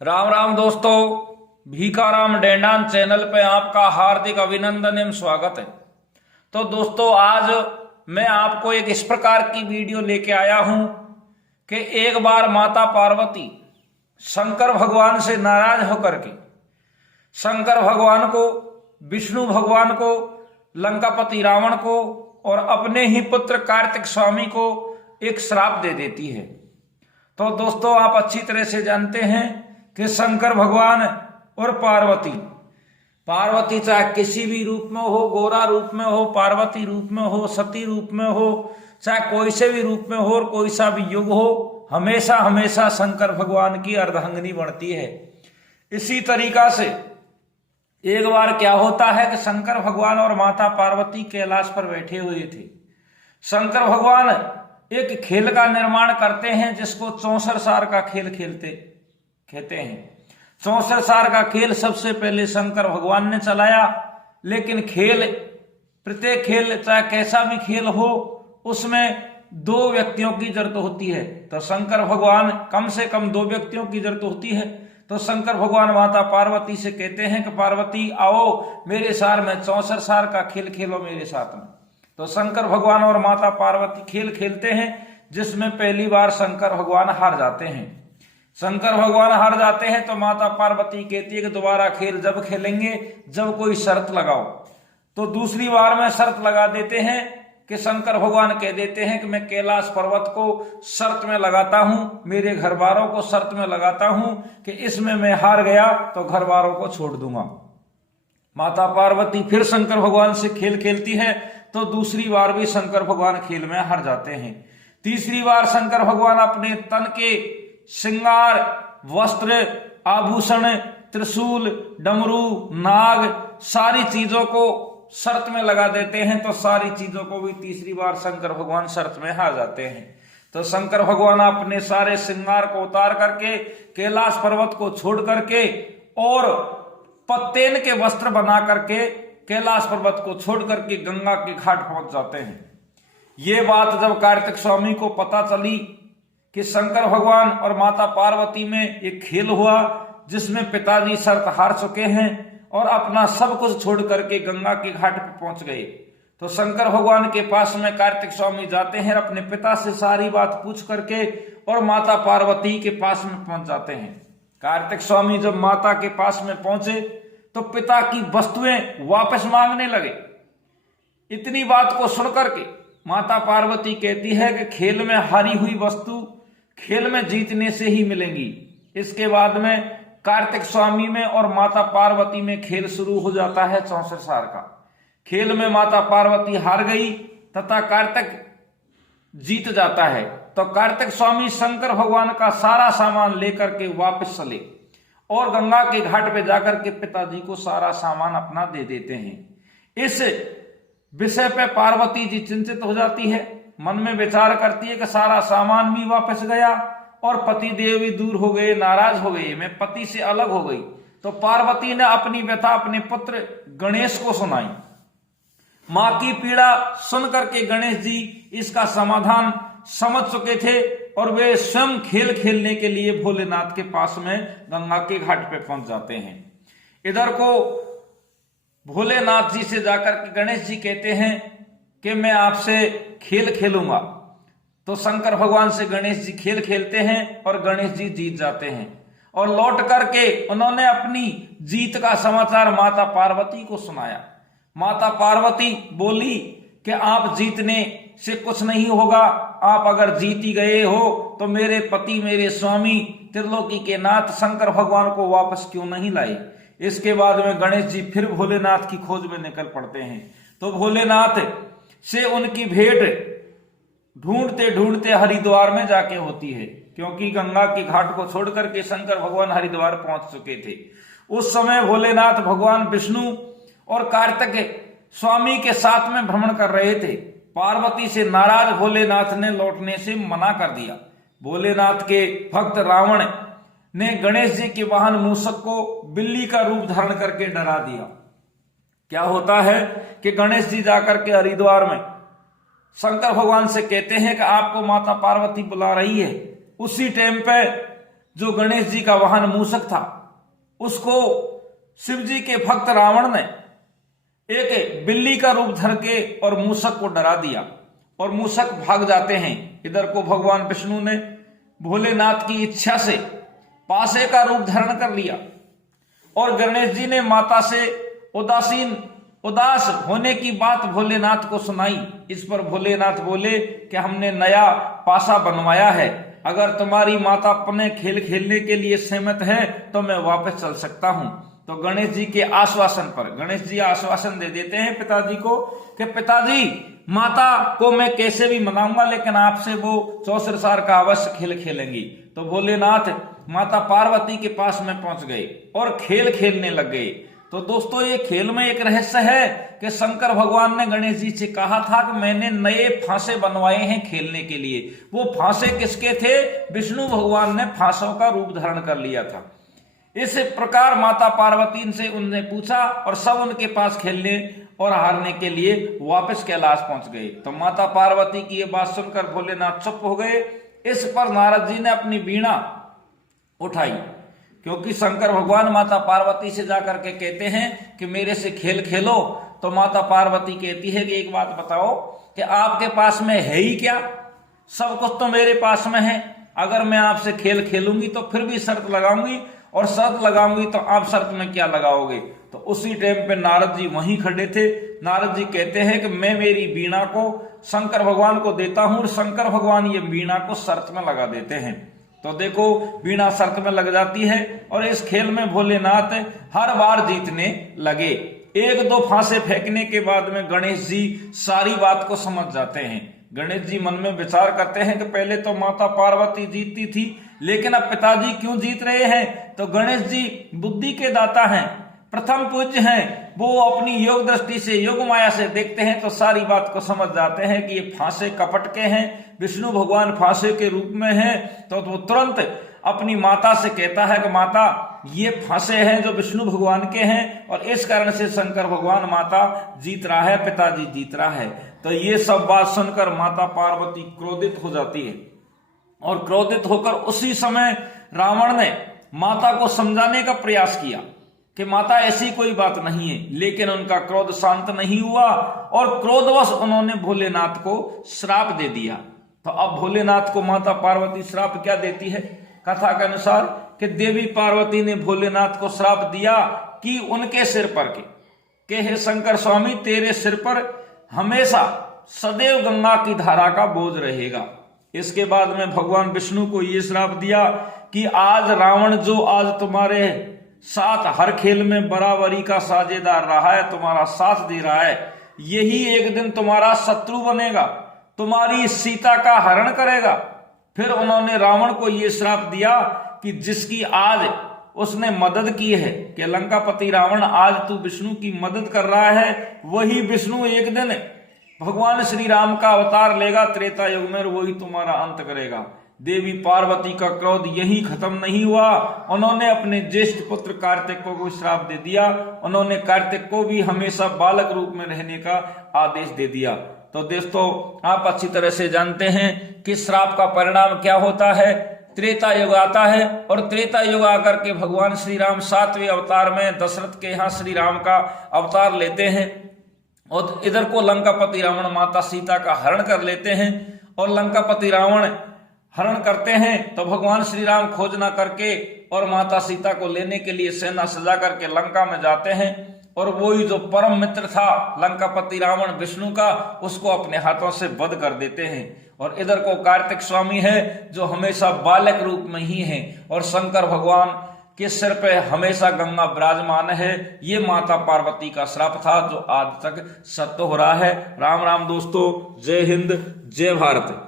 राम राम दोस्तों, भीखाराम डेंडान चैनल पे आपका हार्दिक अभिनंदन एवं स्वागत है। तो दोस्तों, आज मैं आपको एक इस प्रकार की वीडियो लेके आया हूं कि एक बार माता पार्वती शंकर भगवान से नाराज होकर के शंकर भगवान को, विष्णु भगवान को, लंकापति रावण को और अपने ही पुत्र कार्तिक स्वामी को एक श्राप दे देती है। तो दोस्तों, आप अच्छी तरह से जानते हैं कि शंकर भगवान और पार्वती चाहे किसी भी रूप में हो, गोरा रूप में हो, पार्वती रूप में हो, सती रूप में हो, चाहे कोई से भी रूप में हो और कोई सा भी युग हो, हमेशा हमेशा शंकर भगवान की अर्धांगिनी बनती है। इसी तरीका से एक बार क्या होता है कि शंकर भगवान और माता पार्वती कैलाश पर बैठे हुए थे। शंकर भगवान एक खेल का निर्माण करते हैं जिसको 64 सार का खेल कहते हैं। 64 सार का खेल सबसे पहले शंकर भगवान ने चलाया, लेकिन प्रत्येक खेल चाहे कैसा भी खेल हो, उसमें 2 व्यक्तियों की जरूरत होती है। तो शंकर भगवान कम से कम 2 व्यक्तियों की जरूरत होती है। तो शंकर भगवान माता पार्वती से कहते हैं कि पार्वती आओ मेरे सार में 64 सार का खेल खेलो मेरे साथ में। तो शंकर भगवान और माता पार्वती खेल खेलते हैं, जिसमें पहली बार शंकर भगवान हार जाते हैं। शंकर भगवान हार जाते हैं तो माता पार्वती कहती है कि दोबारा खेल जब खेलेंगे जब कोई शर्त लगाओ। तो दूसरी बार में शर्त लगा देते हैं कि शंकर भगवान कह देते हैं कि मैं कैलाश पर्वत को शर्त में लगाता हूं, मेरे घर वालों को शर्त में लगाता हूं कि इसमें मैं हार गया तो घर वालों को छोड़ दूंगा। माता पार्वती फिर शंकर भगवान से खेल खेलती है तो दूसरी बार भी शंकर भगवान खेल में हार जाते हैं। तीसरी बार शंकर भगवान अपने तन के श्रृंगार, वस्त्र, आभूषण, त्रिशूल, डमरू, नाग, सारी चीजों को शर्त में लगा देते हैं। तो सारी चीजों को भी तीसरी बार शंकर भगवान शर्त में हार जाते हैं। तो शंकर भगवान अपने सारे श्रृंगार को उतार करके कैलाश पर्वत को छोड़ करके और पत्तेन के वस्त्र बना करके कैलाश पर्वत को छोड़ करके गंगा के घाट पहुंच जाते हैं। ये बात जब कार्तिक स्वामी को पता चली कि शंकर भगवान और माता पार्वती में एक खेल हुआ जिसमें पिताजी शर्त हार चुके हैं और अपना सब कुछ छोड़ करके गंगा के घाट पर पहुंच गए, तो शंकर भगवान के पास में कार्तिक स्वामी जाते हैं, अपने पिता से सारी बात पूछ करके और माता पार्वती के पास में पहुंच जाते हैं। कार्तिक स्वामी जब माता के पास में पहुंचे तो पिता की वस्तुएं वापस मांगने लगे। इतनी बात को सुनकर के माता पार्वती कहती है कि खेल में हारी हुई वस्तु खेल में जीतने से ही मिलेंगी। इसके बाद में कार्तिक स्वामी में और माता पार्वती में खेल शुरू हो जाता है 64 साल का। खेल में माता पार्वती हार गई तथा कार्तिक जीत जाता है। तो कार्तिक स्वामी शंकर भगवान का सारा सामान लेकर के वापस चले और गंगा के घाट पे जाकर के पिताजी को सारा सामान अपना दे देते हैं। इस विषय पे पार्वती जी चिंतित हो जाती है, मन में विचार करती है कि सारा सामान भी वापस गया और पति देव भी दूर हो गए, नाराज हो गए, मैं पति से अलग हो गई। तो पार्वती ने अपनी व्यथा अपने पुत्र गणेश को सुनाई। मां की पीड़ा सुन करके गणेश जी इसका समाधान समझ चुके थे और वे स्वयं खेल खेलने के लिए भोलेनाथ के पास में गंगा के घाट पे पहुंच जाते हैं। इधर को भोलेनाथ जी से जाकर के गणेश जी कहते हैं कि मैं आपसे खेल खेलूंगा। तो शंकर भगवान से गणेश जी खेल खेलते हैं और गणेश जी जीत जाते हैं और लौट करके उन्होंने अपनी जीत का समाचार माता पार्वती को सुनाया। माता पार्वती बोली कि आप जीतने से कुछ नहीं होगा, आप अगर जीत ही गए हो तो मेरे पति, मेरे स्वामी, त्रिलोकी के नाथ शंकर भगवान को वापस क्यों नहीं लाए। इसके बाद में गणेश जी फिर भोलेनाथ की खोज में निकल पड़ते हैं। तो भोलेनाथ से उनकी भेंट ढूंढते ढूंढते हरिद्वार में जाके होती है, क्योंकि गंगा के घाट को छोड़ करके शंकर भगवान हरिद्वार पहुंच चुके थे। उस समय भोलेनाथ भगवान विष्णु और कार्तिक स्वामी के साथ में भ्रमण कर रहे थे। पार्वती से नाराज भोलेनाथ ने लौटने से मना कर दिया। भोलेनाथ के भक्त रावण ने गणेश जी के वाहन मूषक को बिल्ली का रूप धारण करके डरा दिया। क्या होता है कि गणेश जी जाकर के हरिद्वार में शंकर भगवान से कहते हैं कि आपको माता पार्वती बुला रही है। उसी टाइम पे जो गणेश जी का वाहन मूषक था, उसको शिव जी के भक्त रावण ने एक बिल्ली का रूप धर के और मूषक को डरा दिया और मूषक भाग जाते हैं। इधर को भगवान विष्णु ने भोलेनाथ की इच्छा से पासे का रूप धारण कर लिया और गणेश जी ने माता से उदास होने की बात भोलेनाथ को सुनाई। इस पर भोलेनाथ बोले कि हमने नया पासा बनवाया है, अगर तुम्हारी माता अपने खेल खेलने के लिए सहमत है तो मैं वापस चल सकता हूं। तो गणेश जी के आश्वासन पर गणेश जी आश्वासन दे देते हैं पिताजी को कि पिताजी, माता को मैं कैसे भी मनाऊंगा, लेकिन आपसे वो 64 साल का अवश्य खेल खेलेंगी। तो भोलेनाथ माता पार्वती के पास में पहुंच गए और खेल खेलने लग गए। तो दोस्तों, ये खेल में एक रहस्य है कि शंकर भगवान ने गणेश जी से कहा था कि मैंने नए फांसे बनवाए हैं खेलने के लिए। वो फांसे किसके थे? विष्णु भगवान ने फांसों का रूप धारण कर लिया था। इस प्रकार माता पार्वती से उनने पूछा और सब उनके पास खेलने और हारने के लिए वापस कैलाश पहुंच गए। तो माता पार्वती की ये बात सुनकर भोलेनाथ चुप हो गए। इस पर नारद जी ने अपनी वीणा उठाई, क्योंकि शंकर भगवान माता पार्वती से जाकर के कहते हैं कि मेरे से खेल खेलो। तो माता पार्वती कहती है कि एक बात बताओ कि आपके पास में है ही क्या? सब कुछ तो मेरे पास में है। अगर मैं आपसे खेल खेलूंगी तो फिर भी शर्त लगाऊंगी, और शर्त लगाऊंगी तो आप शर्त में क्या लगाओगे? तो उसी टाइम पे नारद जी वहीं खड़े थे। नारद जी कहते हैं कि मैं मेरी वीणा को शंकर भगवान को देता हूं और शंकर भगवान ये वीणा को शर्त में लगा देते हैं। तो देखो, वीणा शर्त में लग जाती है और इस खेल में भोलेनाथ हर बार जीतने लगे। एक दो फांसे फेंकने के बाद में गणेश जी सारी बात को समझ जाते हैं। गणेश जी मन में विचार करते हैं कि पहले तो माता पार्वती जीतती थी, लेकिन अब पिताजी क्यों जीत रहे हैं? तो गणेश जी बुद्धि के दाता हैं, प्रथम पूज्य हैं। वो अपनी योग दृष्टि से, योग माया से देखते हैं तो सारी बात को समझ जाते हैं कि ये फांसे कपट के हैं, विष्णु भगवान फांसे के रूप में हैं। तो वो तुरंत अपनी माता से कहता है कि माता, ये फांसे हैं जो विष्णु भगवान के हैं और इस कारण से शंकर भगवान माता जीत रहा है, पिताजी जीत रहा है। तो ये सब बात सुनकर माता पार्वती क्रोधित हो जाती है और क्रोधित होकर उसी समय रावण ने माता को समझाने का प्रयास किया कि माता ऐसी कोई बात नहीं है, लेकिन उनका क्रोध शांत नहीं हुआ और क्रोधवश उन्होंने भोलेनाथ को श्राप दे दिया। तो अब भोलेनाथ को माता पार्वती श्राप क्या देती है? कथा के अनुसार कि देवी पार्वती ने भोलेनाथ को श्राप दिया कि उनके सिर पर के हे शंकर स्वामी, तेरे सिर पर हमेशा सदैव गंगा की धारा का बोझ रहेगा। इसके बाद में भगवान विष्णु को यह श्राप दिया कि आज रावण जो आज तुम्हारे साथ हर खेल में बराबरी का साझेदार रहा है, तुम्हारा साथ दे रहा है, यही एक दिन तुम्हारा शत्रु बनेगा, तुम्हारी सीता का हरण करेगा। फिर उन्होंने रावण को यह श्राप दिया कि जिसकी आज उसने मदद की है, कि लंकापति रावण आज तू विष्णु की मदद कर रहा है, वही विष्णु एक दिन भगवान श्री राम का अवतार लेगा त्रेता युग में, वही तुम्हारा अंत करेगा। देवी पार्वती का क्रोध यही खत्म नहीं हुआ, उन्होंने अपने ज्येष्ठ पुत्र कार्तिक को श्राप दे दिया। उन्होंने कार्तिक को भी हमेशा बालक रूप में रहने का आदेश दे दिया। तो दोस्तों, आप अच्छी तरह से जानते हैं कि श्राप का परिणाम क्या होता है। त्रेता युग आता है और त्रेता युग आकर के भगवान श्री राम 7वें अवतार में दशरथ के यहाँ श्री राम का अवतार लेते हैं और इधर को लंकापति रावण माता सीता का हरण कर लेते हैं। और लंकापति रावण हरण करते हैं तो भगवान श्री राम खोज ना करके और माता सीता को लेने के लिए सेना सजा करके लंका में जाते हैं और वही जो परम मित्र था लंकापति रावण विष्णु का, उसको अपने हाथों से वध कर देते हैं। और इधर को कार्तिक स्वामी है जो हमेशा बालक रूप में ही है और शंकर भगवान के सिर पे हमेशा गंगा विराजमान है। ये माता पार्वती का श्राप था जो आज तक सत्य हो रहा है। राम राम दोस्तों, जय हिंद, जय भारत।